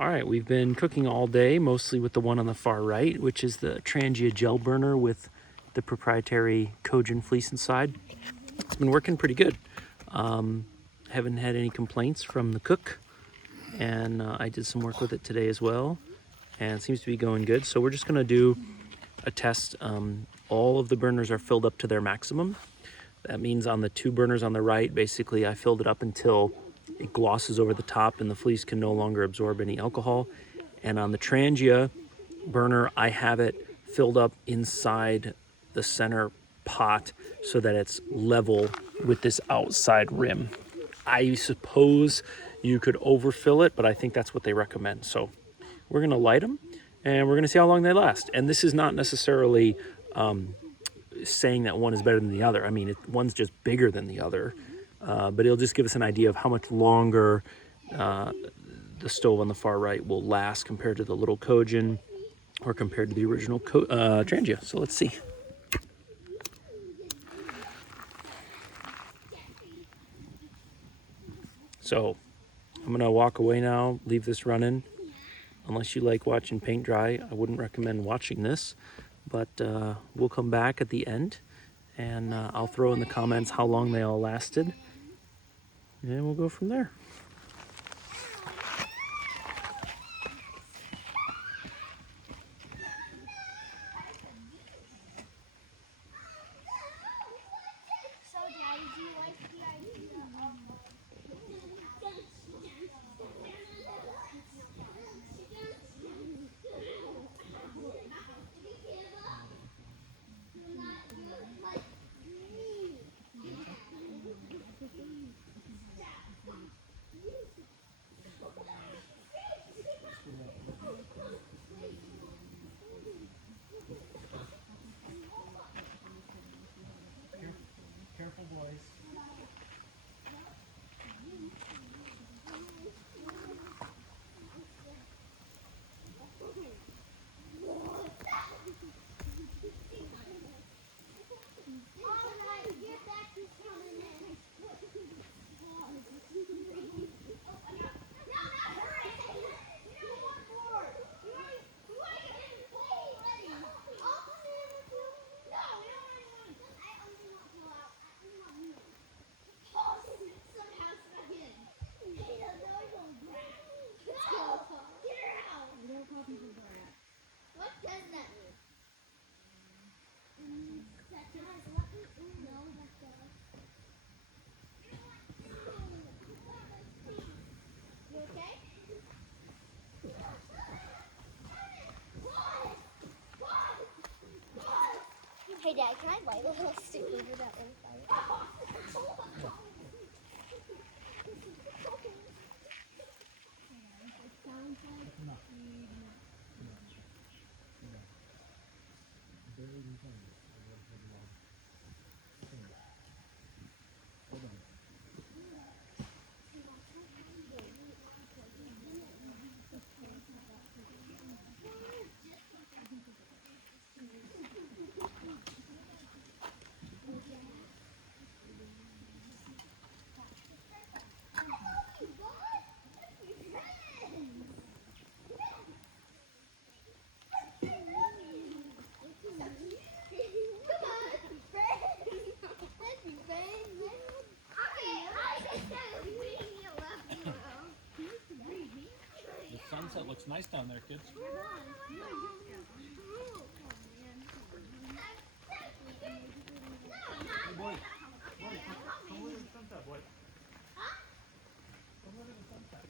All right, we've been cooking all day, mostly with the one on the far right, which is the Trangia gel burner with the proprietary Kojin fleece inside. It's been working pretty good. Haven't had any complaints from the cook, and I did some work with it today as well, and it seems to be going good. So we're just gonna do a test. All of the burners are filled up to their maximum. That means on the two burners on the right, basically I filled it up until it glosses over the top and the fleece can no longer absorb any alcohol. And on the Trangia burner, I have it filled up inside the center pot so that it's level with this outside rim. I suppose you could overfill it, but I think that's what they recommend. So we're gonna light them and we're gonna see how long they last. And this is not necessarily saying that one is better than the other. I mean, one's just bigger than the other, but it'll just give us an idea of how much longer the stove on the far right will last compared to the little Kojin or compared to the original Trangia. So let's see. So I'm gonna walk away now, leave this running. Unless you like watching paint dry, I wouldn't recommend watching this, but we'll come back at the end and I'll throw in the comments how long they all lasted, and we'll go from there. Careful, boys. Hey Dad, can I light a little stick over that one fire? The sunset looks nice down there, kids. Hey, boy. Come look at the sunset, boy. Come look at the sunset.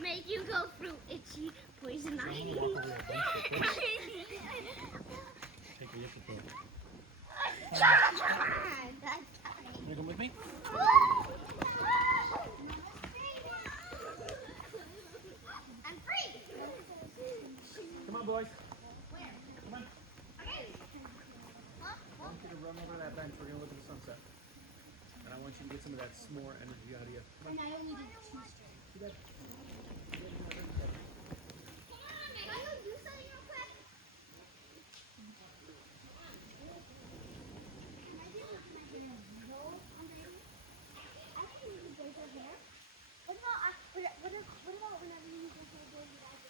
Make you go through itchy poison ivy. on, boys. Where? Come on. Okay. Huh? I want you to run over that bench. We're gonna look at the sunset. And I want you to get some of that s'more energy out of you. And I only did 2 strings. See that? Come on, I gotta go do something real quick. Can I do my hair? No, I'm ready. I can use the blazer hair. What about whenever you use the hair blazer guys?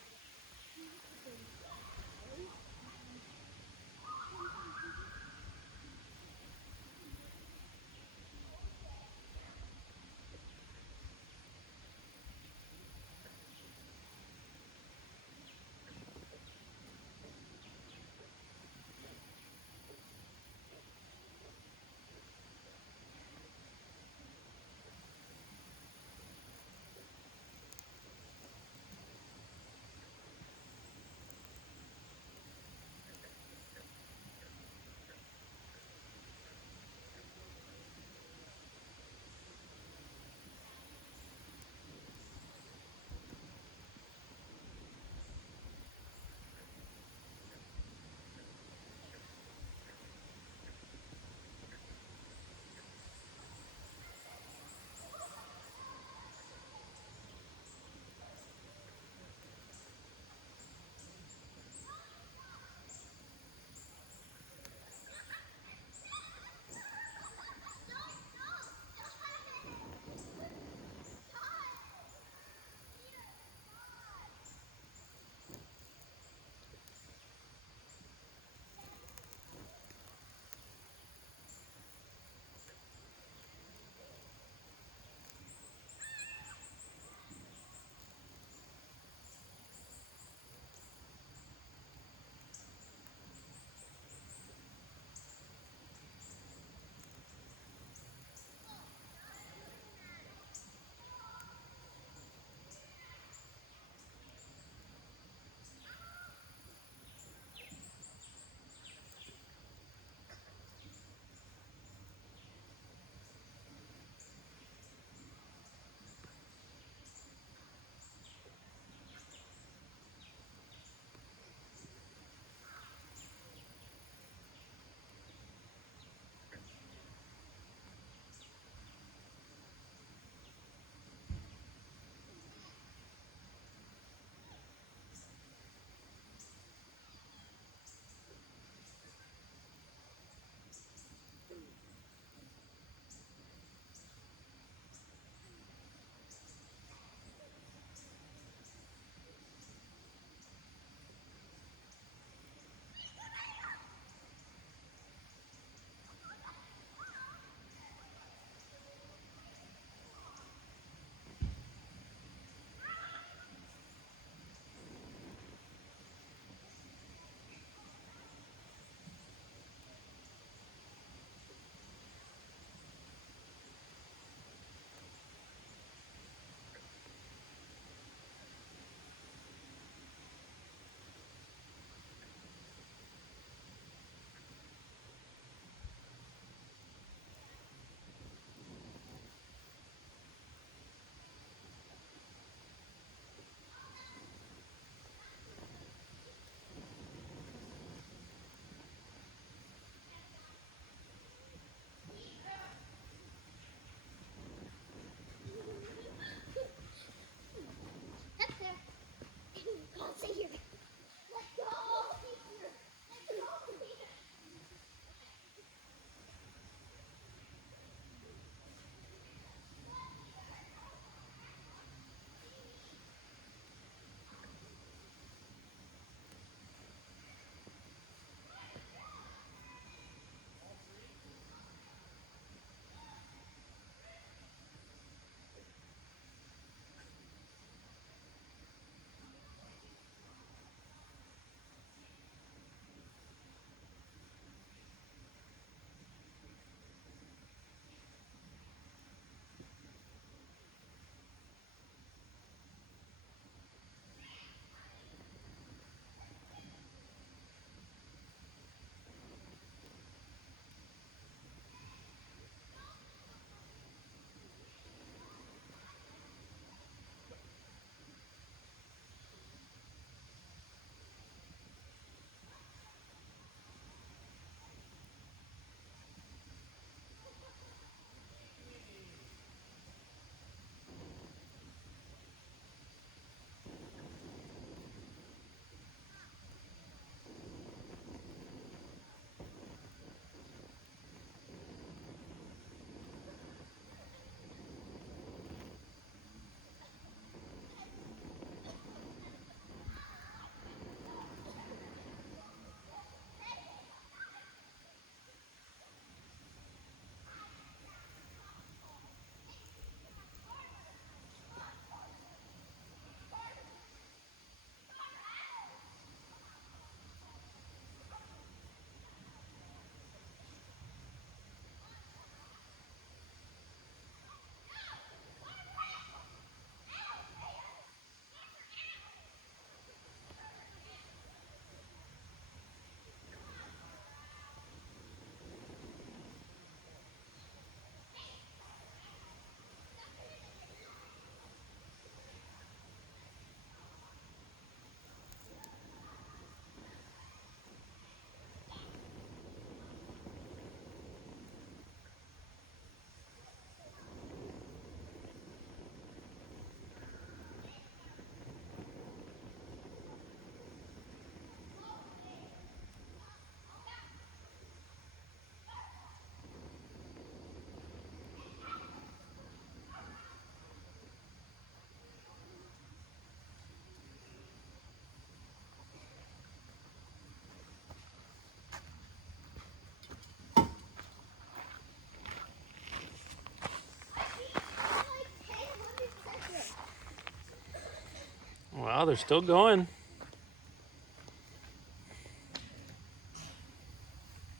Wow, they're still going.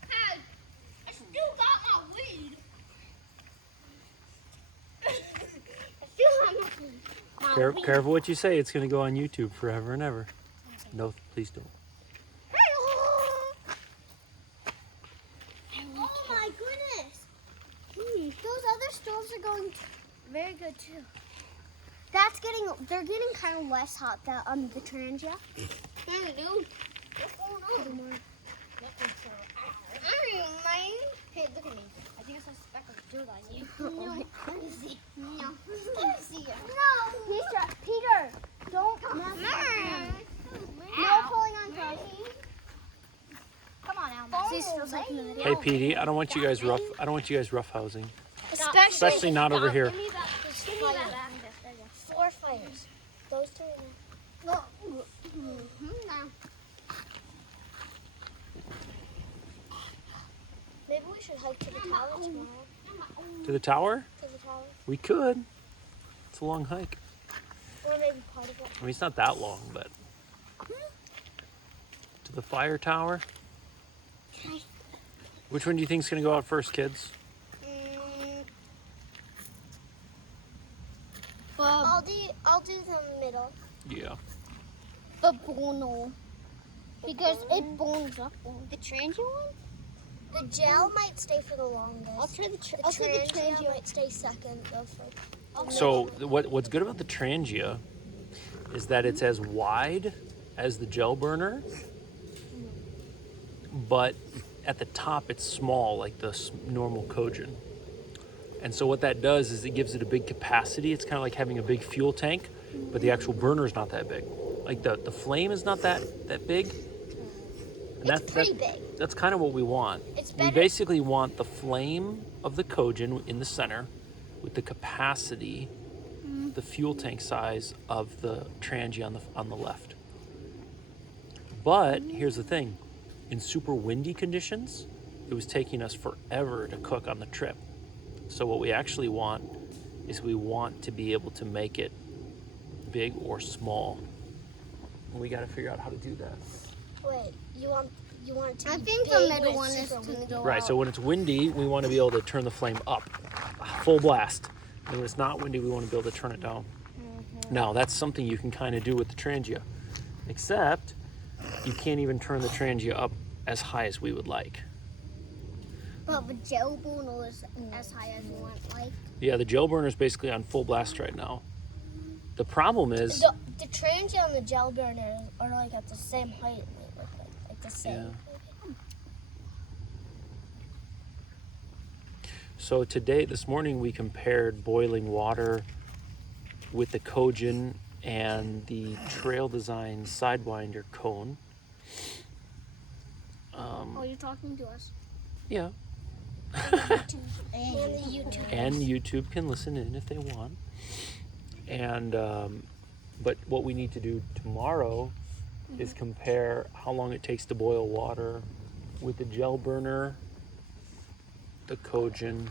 Hey, I still got my weed. I still have my weed. Careful what you say. It's going to go on YouTube forever and ever. No, please don't. Oh my goodness! Those other stoves are going very good too. They're getting kind of less hot. The Trangia. Hey, dude. What's going on? Hey, look at me. I think I saw a speck of dirt on you. No. Let me see. No. Let me see it. No. Peter, don't. No pulling on toes. Come on, Alma. Hey, Petey, I don't want you guys roughhousing. Especially not over here. Give me that. 4 fires. Those 2 are no. Maybe we should hike to the tower tomorrow. To the tower? To the tower. We could. It's a long hike. Or maybe part of it. I mean, it's not that long, but to the fire tower. Which one do you think is going to go out first, kids? I'll do the middle. Yeah. The bono. Because it burns up. The Trangia one? The gel might stay for the longest. I'll try the Trangia might stay second. So what's good about the Trangia is that it's as wide as the gel burner, but at the top it's small like the normal Kojin. And so what that does is it gives it a big capacity. It's kind of like having a big fuel tank, but the actual burner is not that big. Like the flame is not that big. And it's pretty big. That's kind of what we want. We basically want the flame of the Kojin in the center with the capacity, the fuel tank size of the Trangia on the left. But here's the thing. In super windy conditions, it was taking us forever to cook on the trip. So what we actually want is we want to be able to make it big or small. And we got to figure out how to do that. Wait, you want it to be big the middle one is to go Right, out. so when it's windy, we want to be able to turn the flame up, full blast. And when it's not windy, we want to be able to turn it down. Now, that's something you can kind of do with the Trangia, except you can't even turn the Trangia up as high as we would like. But the gel burner is as high as you want, like. Yeah, the gel burner is basically on full blast right now. The problem is the Trangia and the gel burner are like at the same height, like the same. Yeah. So this morning, we compared boiling water with the Kojin and the Traildesigns Sidewinder cone. You're talking to us. Yeah. And YouTube. And YouTube can listen in if they want. And but what we need to do tomorrow is compare how long it takes to boil water with the gel burner, the Kojin,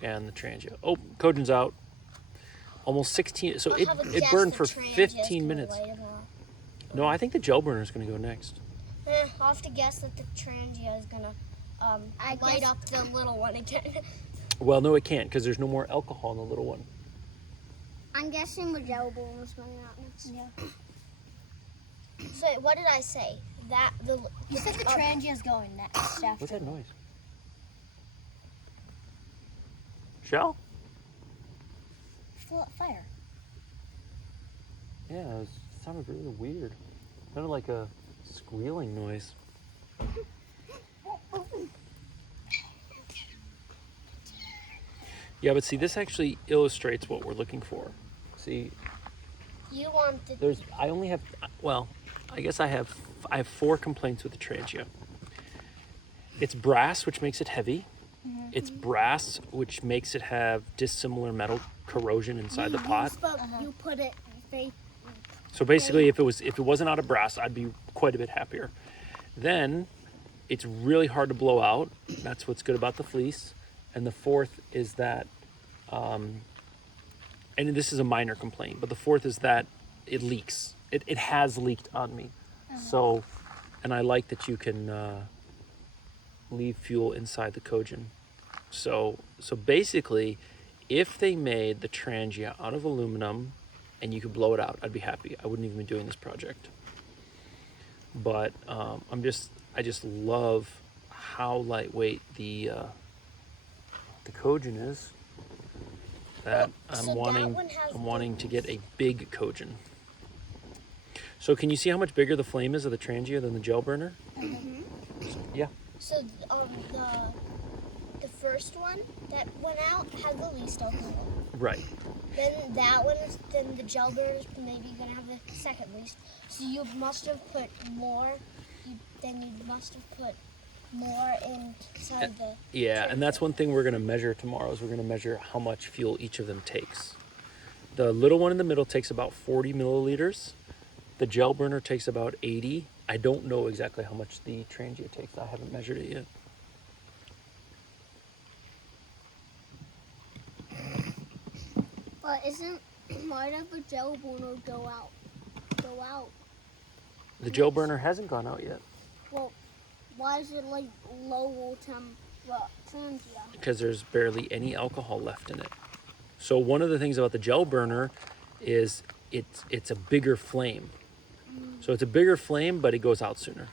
and the Trangia. Oh, Kojin's out. Almost 16. So it burned for 15 minutes. No, I think the gel burner is going to go next. I'll have to guess that the Trangia is going to light up the little one again. Well, no, it can't because there's no more alcohol in the little one. I'm guessing the gel burner is going out next. Yeah. So what did I say? You said the Trangia is going next. After. What's that noise? Shell? Fire. Yeah, it sounded really weird. It sounded like a squealing noise. Yeah, but see, this actually illustrates what we're looking for. See, you want the... I only have, well, I guess I have 4 complaints with the Trangia. It's brass, which makes it heavy. It's brass, which makes it have dissimilar metal corrosion inside the pot. You put it... So basically, if it wasn't out of brass, I'd be quite a bit happier. Then, it's really hard to blow out. That's what's good about the fleece. And the fourth is that, and this is a minor complaint, but the fourth is that it leaks. it has leaked on me. So, and I like that you can leave fuel inside the Cogen. So basically, if they made the Trangia out of aluminum and you could blow it out, I'd be happy. I wouldn't even be doing this project. But I just love how lightweight the Cogen is. That So that one has I'm wanting to get a big Cogen. So can you see how much bigger the flame is of the Trangia than the gel burner? Mm-hmm. Yeah. So the first one that went out had the least alcohol. Right. Then then the gel burner is maybe gonna have the second least. So you must have put more. You must have put more inside the. Yeah, and that's one thing we're going to measure tomorrow is we're going to measure how much fuel each of them takes. The little one in the middle takes about 40 milliliters. The gel burner takes about 80. I don't know exactly how much the Trangia takes. I haven't measured it yet. But why does the gel burner go out? The gel burner hasn't gone out yet Well, why is it like low Trangia? because there's barely any alcohol left in it. So one of the things about the gel burner is it's a bigger flame. So it's a bigger flame, but it goes out sooner.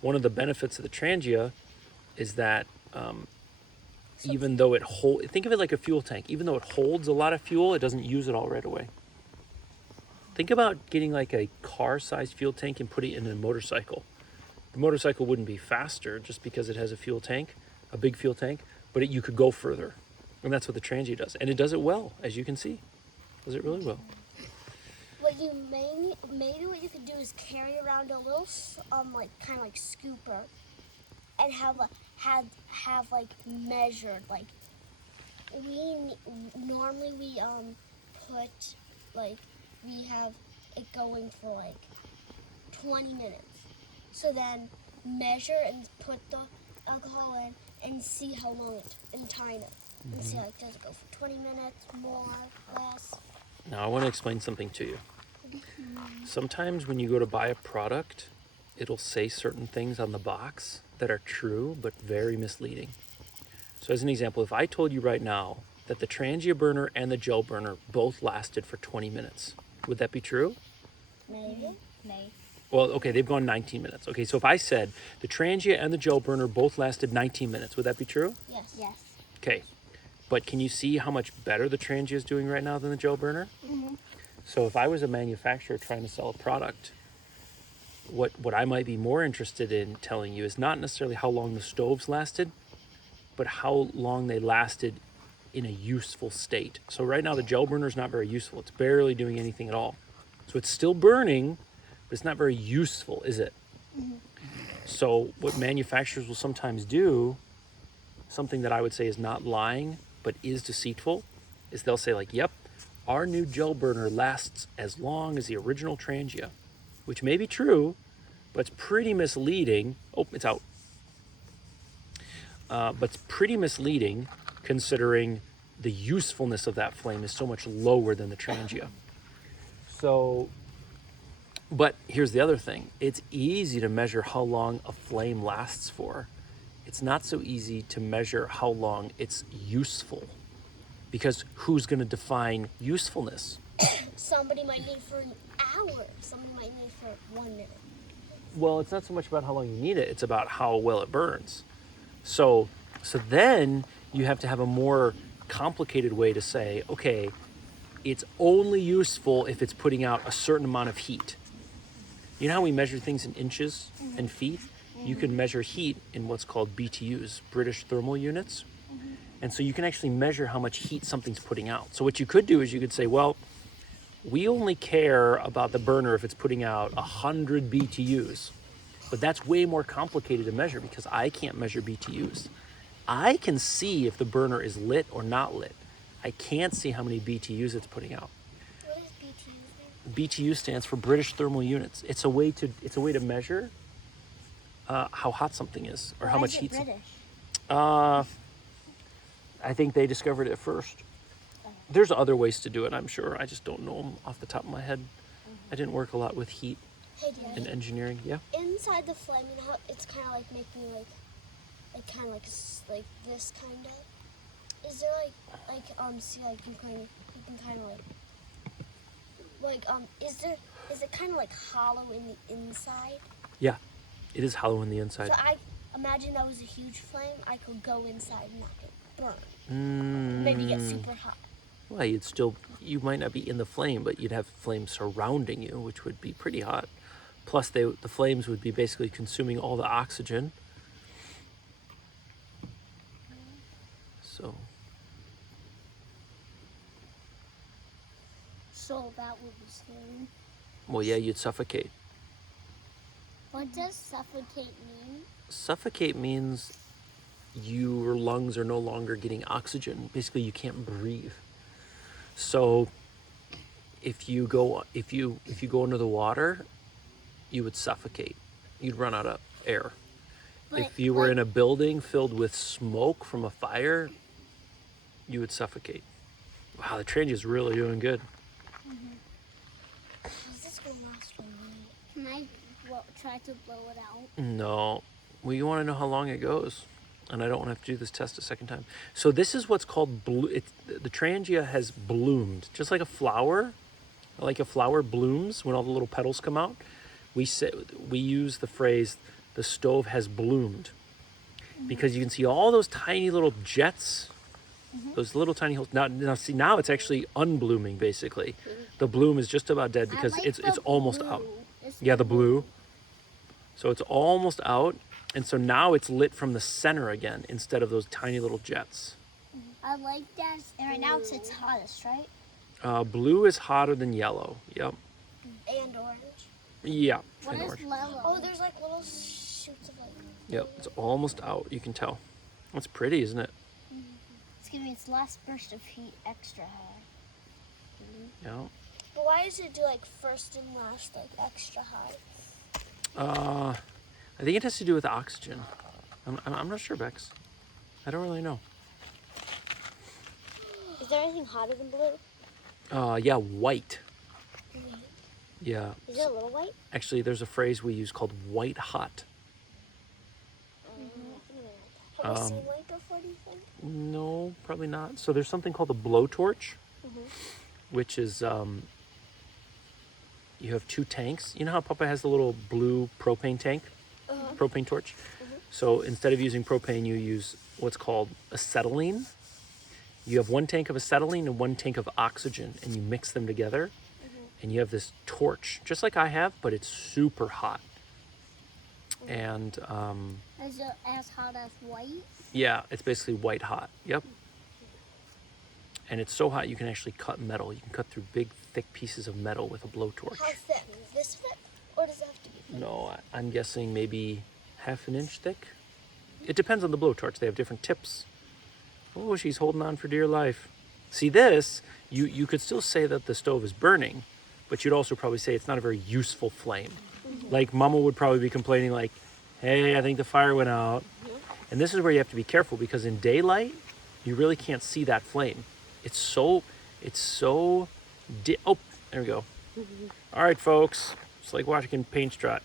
One of the benefits of the Trangia is that even though think of it like a fuel tank. Even though it holds a lot of fuel, it doesn't use it all right away. Think about getting like a car-sized fuel tank and putting it in a motorcycle. The motorcycle wouldn't be faster just because it has a fuel tank, a big fuel tank, but you could go further. And that's what the Trangia does. And it does it well, as you can see. Does it really well. Maybe what you could do is carry around a little like kind of like scooper, and have like measured like normally we put like we have it going for like 20 minutes. So then measure and put the alcohol in and see how long and time it. And see like does it go for 20 minutes, more, less. Now I want to explain something to you. Sometimes when you go to buy a product, it'll say certain things on the box that are true but very misleading. So as an example, if I told you right now that the Trangia burner and the gel burner both lasted for 20 minutes, would that be true? Maybe. Maybe. Well, okay, they've gone 19 minutes. Okay, so if I said the Trangia and the gel burner both lasted 19 minutes, would that be true? Yes. Yes. Okay, but can you see how much better the Trangia is doing right now than the gel burner? Mm-hmm. So if I was a manufacturer trying to sell a product, what I might be more interested in telling you is not necessarily how long the stoves lasted, but how long they lasted in a useful state. So right now the gel burner is not very useful. It's barely doing anything at all. So it's still burning, but it's not very useful, is it? Mm-hmm. So what manufacturers will sometimes do, something that I would say is not lying, but is deceitful, is they'll say like, yep, our new gel burner lasts as long as the original Trangia, which may be true, but it's pretty misleading. Oh, it's out. But it's pretty misleading considering the usefulness of that flame is so much lower than the Trangia. So, but here's the other thing. It's easy to measure how long a flame lasts for. It's not so easy to measure how long it's useful. Because who's going to define usefulness? Somebody might need for an hour. Somebody might need for 1 minute. Well, it's not so much about how long you need it. It's about how well it burns. So then you have to have a more complicated way to say, okay, it's only useful if it's putting out a certain amount of heat. You know how we measure things in inches and feet? You can measure heat in what's called BTUs, British thermal units. And so you can actually measure how much heat something's putting out. So what you could do is you could say, well, we only care about the burner if it's putting out 100 BTUs. But that's way more complicated to measure because I can't measure BTUs. I can see if the burner is lit or not lit. I can't see how many BTUs it's putting out. What does BTU stand? BTU stands for British thermal units. It's a way to measure how hot something is or how much heat. British? I think they discovered it first. There's other ways to do it, I'm sure. I just don't know them off the top of my head. I didn't work a lot with heat Hey, and Dad. engineering. Yeah. Inside the flame, you know how it's kind of like making like kind of like this kind of. Is there see like you can kind of is it kind of like hollow in the inside? Yeah. It is hollow on the inside. So I imagine that was a huge flame. I could go inside and not get burned. Maybe get super hot. Well, you might not be in the flame, but you'd have flames surrounding you, which would be pretty hot. Plus, the flames would be basically consuming all the oxygen. So, So that would be scary. well, yeah, you'd suffocate. What does suffocate mean? Suffocate means your lungs are no longer getting oxygen. Basically, you can't breathe. So, if you go into the water, you would suffocate. You'd run out of air. But, If you were in a building filled with smoke from a fire, you would suffocate. Wow, the Trangia is really doing good. How's this gonna last for me? Can I try to blow it out? No, we want to know how long it goes, and I don't want to have to do this test a second time. So this is what's called the Trangia has bloomed, just like a flower. Like a flower blooms when all the little petals come out. We use the phrase "the stove has bloomed," because you can see all those tiny little jets, those little tiny holes. Now it's actually unblooming. Basically, the bloom is just about dead because it's almost out. Yeah, the blue. So it's almost out, and so now it's lit from the center again instead of those tiny little jets. I like that. And right now it's its hottest, right? Blue is hotter than yellow. Yep. And orange. Yeah. What and is orange. yellow? Oh, there's like little shoots of like. Yep. It's almost out. You can tell. That's pretty, isn't it? It's giving its last burst of heat extra high. Yeah. But why does it do like first and last like extra high? I think it has to do with oxygen. I'm not sure, Bex. I don't really know. Is there anything hotter than blue? Yeah, white. Yeah. Is it a little white? Actually, there's a phrase we use called white hot. Have we seen white before, do you think? No, probably not. So there's something called a blowtorch, which is you have two tanks. You know how Papa has the little blue propane tank, propane torch? So instead of using propane, you use what's called acetylene. You have one tank of acetylene and one tank of oxygen, and you mix them together, and you have this torch, just like I have, but it's super hot. And Is it as hot as white? yeah, it's basically white hot. Yep. And it's so hot you can actually cut metal. You can cut through big, thick pieces of metal with a blowtorch. How thick? This thick? Or does it have to be thick? No, I'm guessing maybe half an inch thick. It depends on the blowtorch. They have different tips. Oh, she's holding on for dear life. See this, you could still say that the stove is burning, but you'd also probably say it's not a very useful flame. Like Mama would probably be complaining like, hey, I think the fire went out. And this is where you have to be careful because in daylight, you really can't see that flame. Oh, there we go. All right, folks. It's like watching paint dry.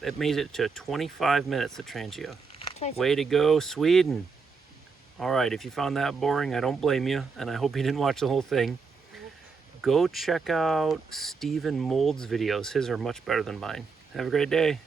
It made it to 25 minutes, the Trangia. Way to go, Sweden. All right, if you found that boring, I don't blame you, and I hope you didn't watch the whole thing. Go check out Stephen Mold's videos. His are much better than mine. Have a great day.